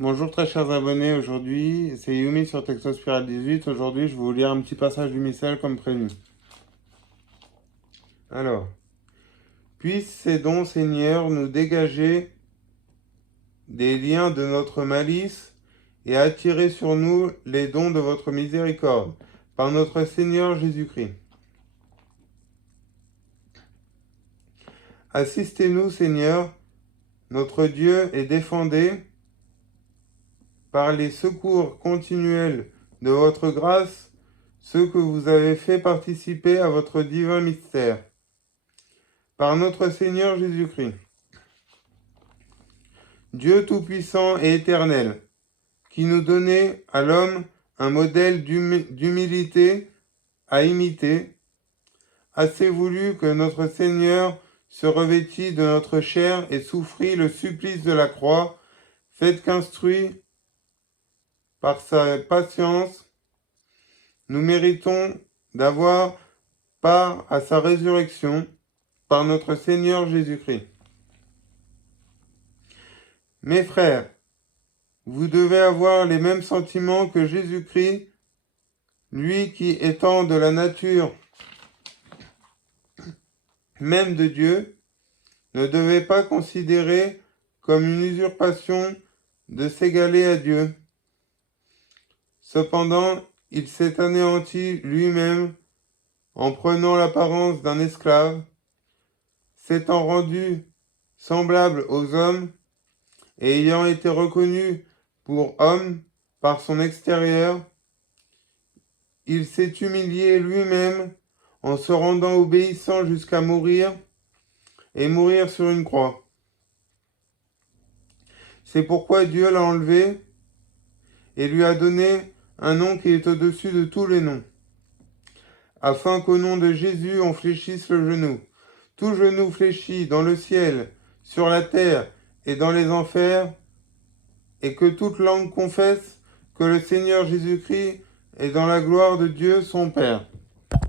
Bonjour très chers abonnés, aujourd'hui c'est Yumi sur Textospiral 18. Aujourd'hui je vais vous lire un petit passage du missel comme prévu. Alors, puisse ces dons Seigneur nous dégager des liens de notre malice et attirer sur nous les dons de votre miséricorde, par notre Seigneur Jésus-Christ. Assistez-nous Seigneur, notre Dieu, et défendez par les secours continuels de votre grâce ceux que vous avez fait participer à votre divin mystère. Par notre Seigneur Jésus-Christ. Dieu Tout-Puissant et Éternel, qui nous donnait à l'homme un modèle d'humilité à imiter, assez voulu que notre Seigneur se revêtit de notre chair et souffrit le supplice de la croix, fait qu'instruit par sa patience, nous méritons d'avoir part à sa résurrection par notre Seigneur Jésus-Christ. Mes frères, vous devez avoir les mêmes sentiments que Jésus-Christ, lui qui, étant de la nature même de Dieu, ne devait pas considérer comme une usurpation de s'égaler à Dieu. Cependant, il s'est anéanti lui-même en prenant l'apparence d'un esclave, s'étant rendu semblable aux hommes et ayant été reconnu pour homme par son extérieur, il s'est humilié lui-même en se rendant obéissant jusqu'à mourir et mourir sur une croix. C'est pourquoi Dieu l'a enlevé et lui a donné un nom qui est au-dessus de tous les noms, afin qu'au nom de Jésus on fléchisse le genou. Tout genou fléchit dans le ciel, sur la terre et dans les enfers, et que toute langue confesse que le Seigneur Jésus-Christ est dans la gloire de Dieu son Père.